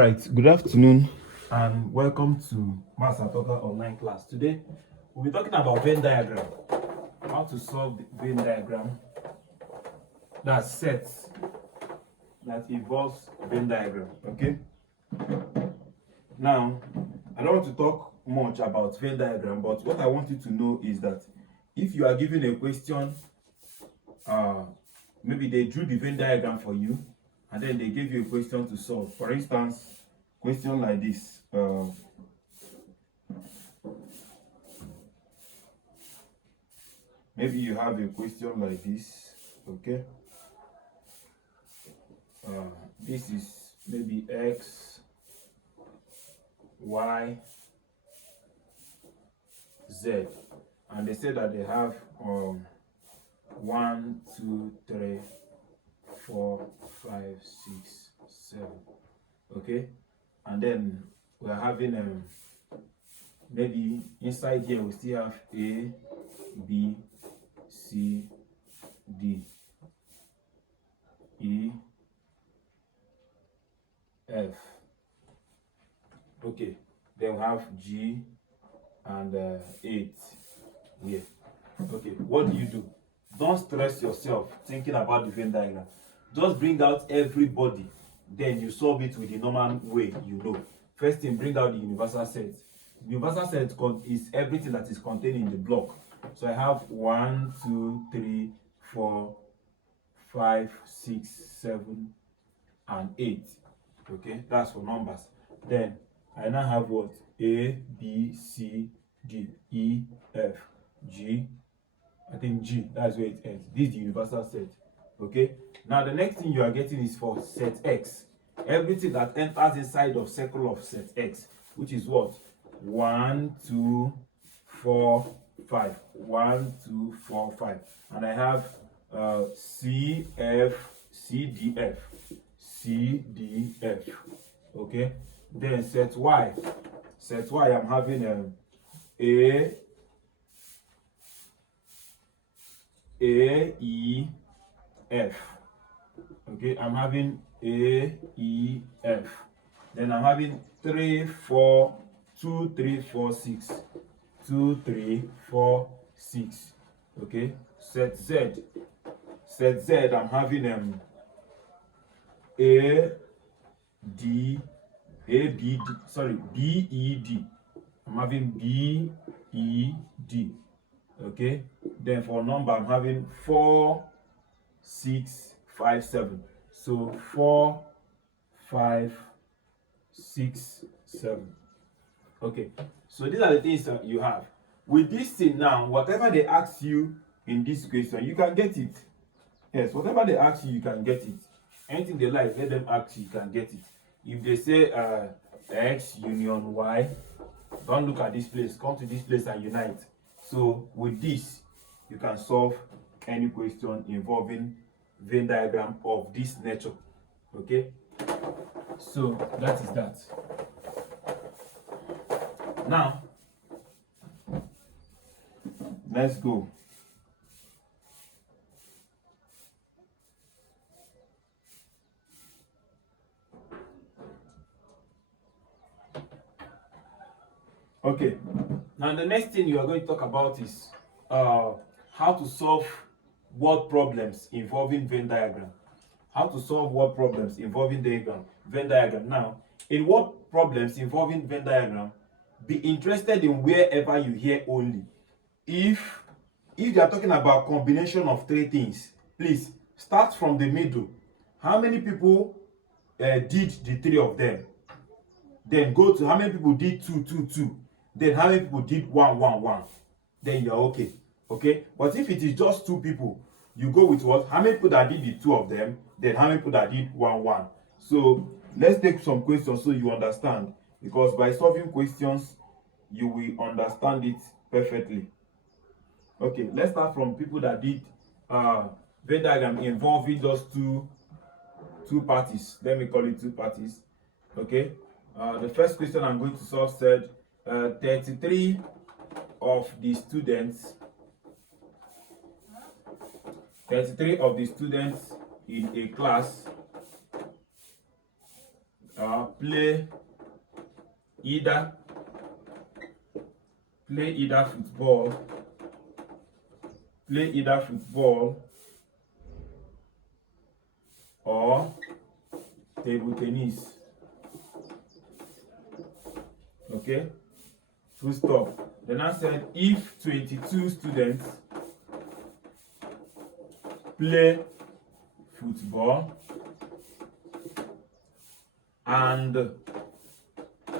Right, good afternoon and welcome to Maths Atoka online class. Today we'll be talking about Venn diagram, how to solve the Venn diagram, that sets that involves Venn diagram. Okay, now I don't want to talk much about Venn diagram, but what I want you to know is that if you are given a question, maybe they drew the Venn diagram for you and then they gave you a question to solve. For instance, question like this. Maybe you have a question like this. Okay. This is maybe x, y, z, and they say that they have 1, 2, 3, 4, 5, 6, 7. Okay, and then we are having maybe inside here we still have A, B, C, D, E, F. Okay, then we have G and 8 here. Okay, what do? Don't stress yourself thinking about the Venn diagram. Just bring out everybody, then you solve it with the normal way you know. First thing, bring out the universal set. The universal set is everything that is contained in the block. So I have 1, 2, 3, 4, 5, 6, 7, and 8. Okay, that's for numbers. Then I now have what? A, B, C, D, E, F, G. I think G, that's where it ends. This is the universal set. Okay, now the next thing you are getting is for set X. Everything that enters inside of circle of set X, which is what? 1, 2, 4, 5. 1, 2, 4, 5. And I have C, F, C, D, F. C, D, F. Okay, then set Y. Set Y, I'm having A, E, F. Okay, I'm having A, E, F. Then I'm having 3, 4, 2, 3, 4, 6. 2, 3, 4, 6. Okay, set Z. Set Z, I'm having A, D, A, B, D, sorry, B, E, D. I'm having B, E, D. Okay, then for number, I'm having 4, 6, 5, 7. So 4, 5, 6, 7. Okay, so these are the things that you have. With this thing now, whatever they ask you in this question, you can get it. Yes, whatever they ask you, you can get it. Anything they like, let them ask you, you can get it. If they say X union Y, don't look at this place, come to this place and unite. So with this, you can solve any question involving Venn diagram of this nature. Okay, so that is that. Now let's go. Okay, now the next thing you are going to talk about is how to solve word problems involving Venn diagram. How to solve word problems involving Venn diagram. Now, in word problems involving Venn diagram, be interested in wherever you hear only. If they are talking about combination of 3 things, please start from the middle. How many people did the 3 of them? Then go to how many people did 2, 2, 2. Then how many people did 1, 1, 1. Then you're okay. Okay, but if it is just 2 people, you go with what? How many people that did the 2 of them? Then how many people that did 1, 1. So let's take some questions so you understand, because by solving questions you will understand it perfectly. Okay, let's start from people that did Venn diagram involving just two parties. Let me call it 2 parties. Okay, the first question I'm going to solve said 33 of the students in a class play either football or table tennis. Okay, full stop. Then I said if 22 students play football and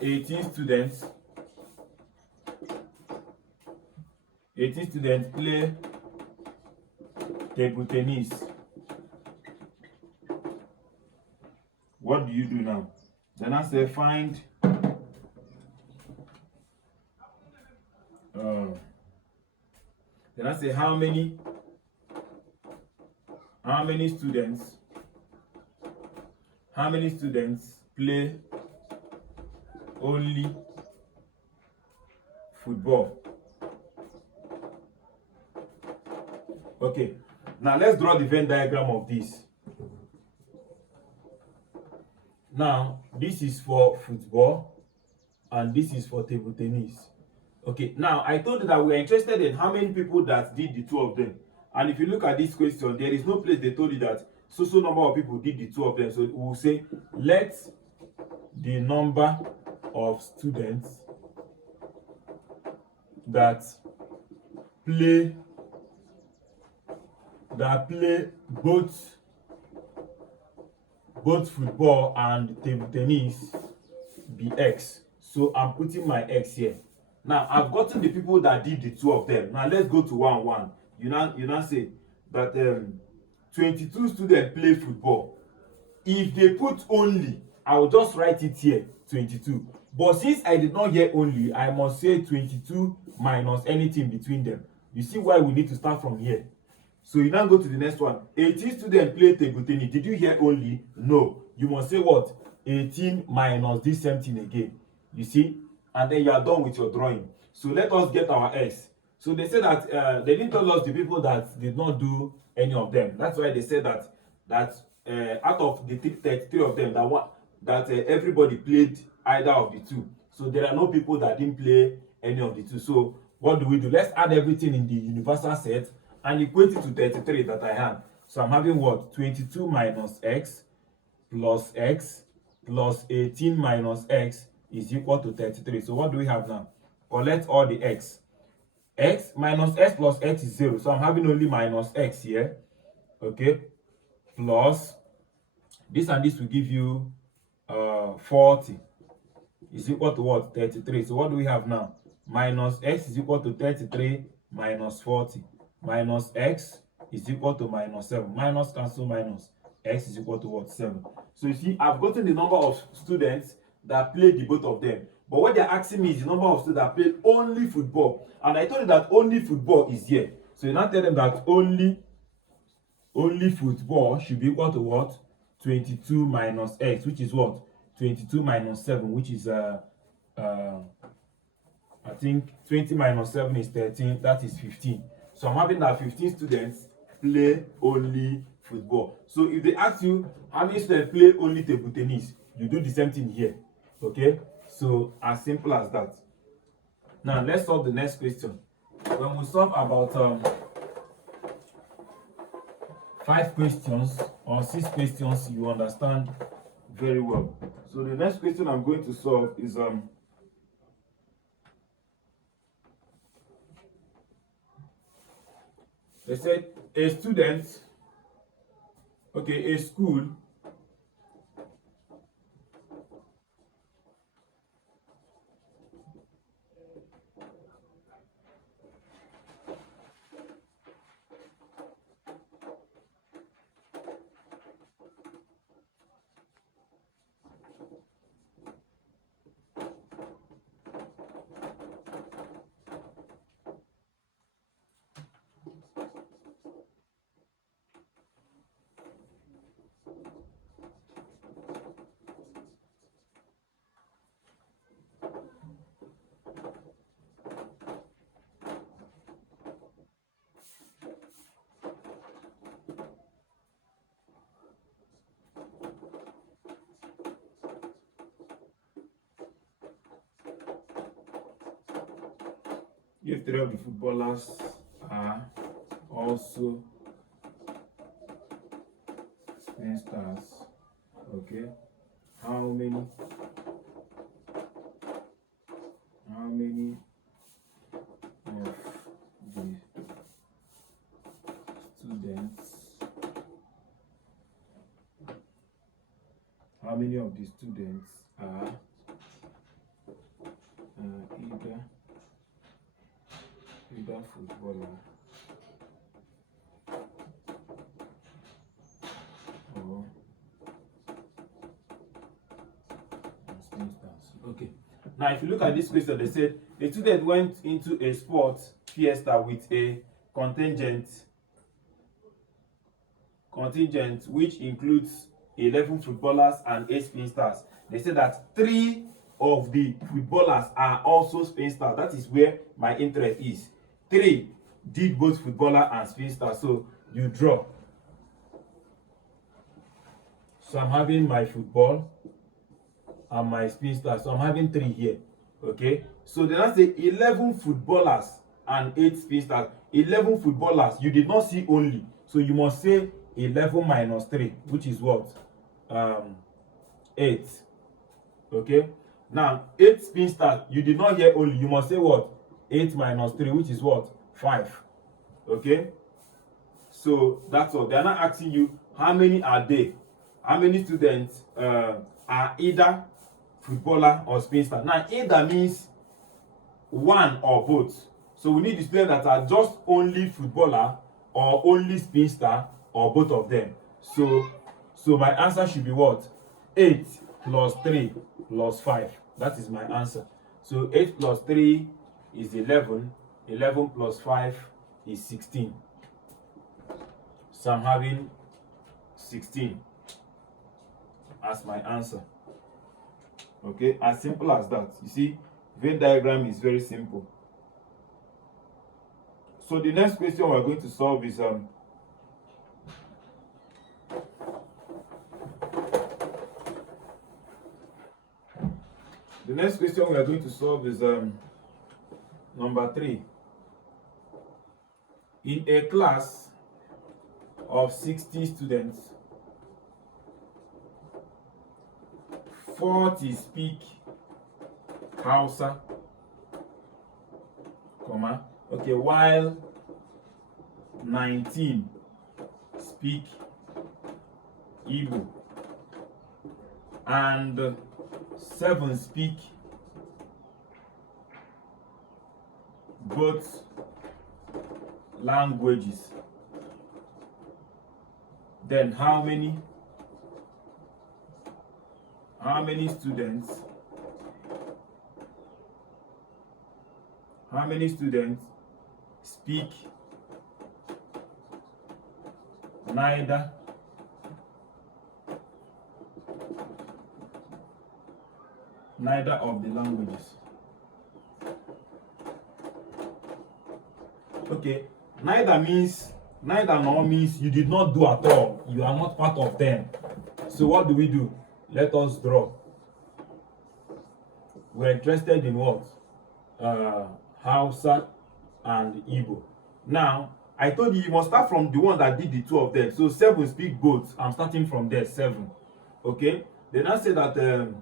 18 students play table tennis, what do you do now? Then I say find then I say how many students play only football. Okay, now let's draw the Venn diagram of this. Now this is for football and this is for table tennis. Okay, now I told you that we are interested in how many people that did the two of them. And if you look at this question, there is no place they told you that so number of people did the two of them. So we will say let the number of students that play both football and table tennis be X. So I'm putting my X here. Now I've gotten the people that did the two of them. Now let's go to 1-1. You now say that 22 students play football. If they put only, I will just write it here 22. But since I did not hear only, I must say 22 minus anything between them. You see why we need to start from here. So you now go to the next one. 18 students play table tennis. Did you hear only? No. You must say what? 18 minus this same thing again. You see? And then you are done with your drawing. So let us get our X. So they said that they didn't tell us the people that did not do any of them. That's why they said that out of the 33 of them, that everybody played either of the two. So there are no people that didn't play any of the two. So what do? Let's add everything in the universal set and equate it to 33 that I have. So I'm having what? 22 minus x plus 18 minus x is equal to 33. So what do we have now? Collect all the x. X minus x plus x is 0. So I'm having only minus x here. Okay. Plus this and this will give you 40 is equal to what? 33. So what do we have now? Minus x is equal to 33 minus 40. Minus x is equal to minus 7. Minus cancel minus. X is equal to what? 7. So you see, I've gotten the number of students that played the both of them. But what they're asking me is the number of students that played only football. And I told you that only football is here. So you now tell them that only football should be equal to what? 22 minus x, which is what? 22 minus 7, which is I think 20 minus 7 is 13, that is 15. So I'm having that 15 students play only football. So if they ask you how many students play only table tennis, you do the same thing here. Okay? So as simple as that. Now let's solve the next question. When we solve about 5 questions or 6 questions, you understand very well. So the next question I'm going to solve is they said a school If three of the footballers are also spinsters, okay, how many of the students are either footballer or spinsters. Okay. Now, if you look at this question, they said a student went into a sport fiesta with a contingent which includes 11 footballers and 8 spinsters. They said that 3 of the footballers are also spinsters. That is where my interest is. 3 did both footballer and spinster, so you draw. So I'm having my football and my spinster, so I'm having 3 here. Okay, so then I say 11 footballers and 8 spinsters. 11 footballers, you did not see only, so you must say 11 minus 3, which is what? 8. Okay, now 8 spinsters, you did not hear only, you must say what? 8 minus 3, which is what? 5. Okay, so that's all. They are not asking you how many are they, how many students are either footballer or spinster. Now either means one or both, so we need the students that are just only footballer or only spinster or both of them. So my answer should be what? 8 plus 3 plus 5. That is my answer. So 8 plus 3 is 11. 11 plus 5 is 16. So I'm having 16 as my answer. Okay, as simple as that. You see, Venn diagram is very simple. So the next question we're going to solve is the next question we are going to solve is number 3. In a class of 60 students, 40 speak Hausa, okay, while 19 speak Igbo and 7 speak both languages. Then how many students speak neither of the languages? Okay, neither nor means you did not do at all, you are not part of them. So what do we do? Let us draw. We're interested in what? Hausa and Igbo. Now, I told you must start from the one that did the 2 of them. So 7 speak both. I'm starting from there, 7. Okay? Then I say that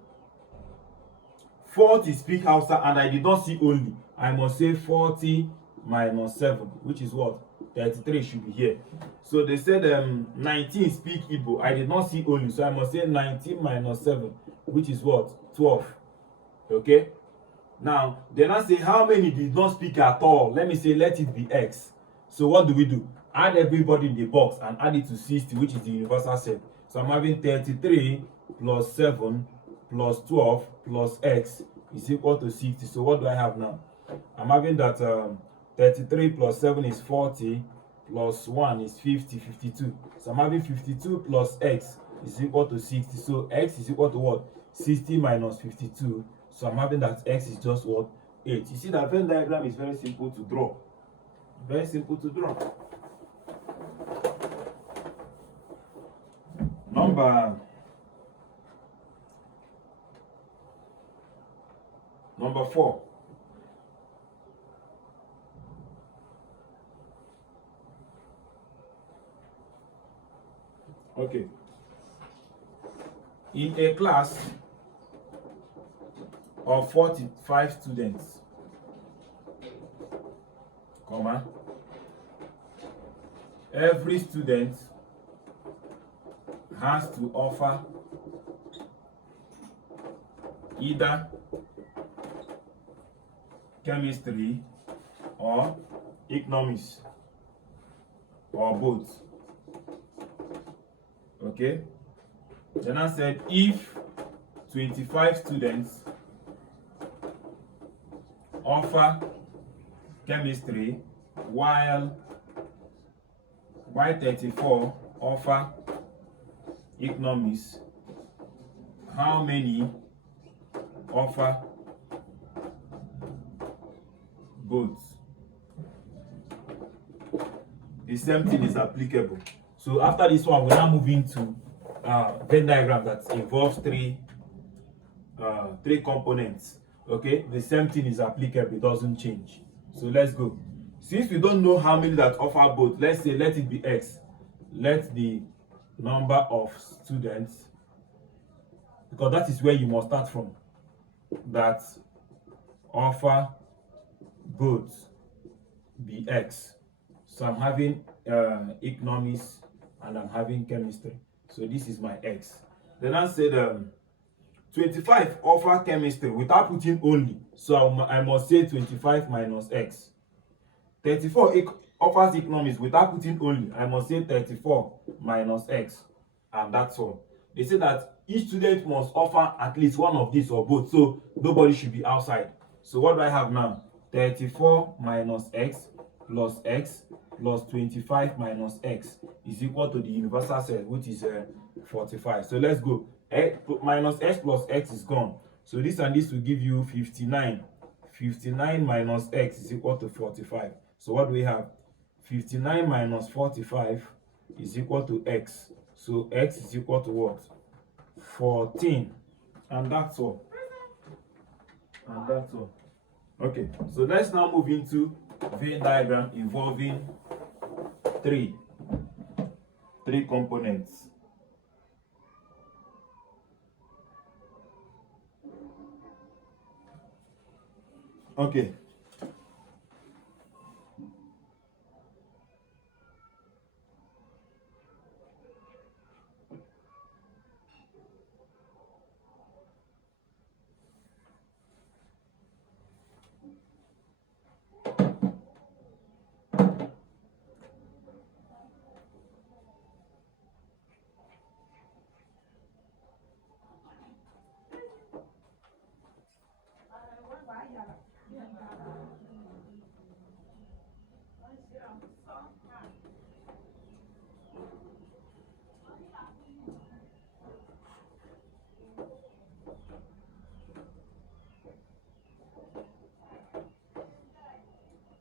40 speak Hausa, and I did not see only. I must say 40 minus 7, which is what? 33 should be here. So they said 19 speak Igbo. I did not see only, so I must say 19 minus 7, which is what? 12. Okay? Now, then I say how many did not speak at all? Let me say let it be X. So what do we do? Add everybody in the box and add it to 60, which is the universal set. So I'm having 33 plus 7 plus 12 plus X is equal to 60. So what do I have now? I'm having that 33 plus 7 is 40 plus 1 is 50, 52. So I'm having 52 plus X is equal to 60. So X is equal to what? 60 minus 52. So I'm having that X is just what? 8. You see that Venn diagram is very simple to draw. Very simple to draw. Number 4. Okay. In a class of 45 students, comma, every student has to offer either chemistry or economics or both. Okay, then I said if 25 students offer chemistry while 34 offer economics, how many offer both? The same thing is applicable. So after this one, we now move into Venn diagram that involves three components. Okay, the same thing is applicable, it doesn't change. So let's go. Since we don't know how many that offer both, let's say let it be x. Let the number of students, because that is where you must start from, that offer both be x. So I'm having economics and I'm having chemistry. So this is my x. Then I said 25 offer chemistry without putting only. So I must say 25 minus x. 34 offers economics without putting only. I must say 34 minus x. And that's all. They say that each student must offer at least one of these or both. So nobody should be outside. So what do I have now? 34 minus x plus 25 minus x is equal to the universal set, which is 45. So let's go. Minus x plus x is gone. So this and this will give you 59. 59 minus x is equal to 45. So what do we have? 59 minus 45 is equal to x. So x is equal to what? 14. And that's all. And that's all. Okay, so let's now move into Venn diagram involving three components. Okay.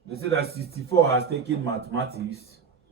They say that 64 has taken mathematics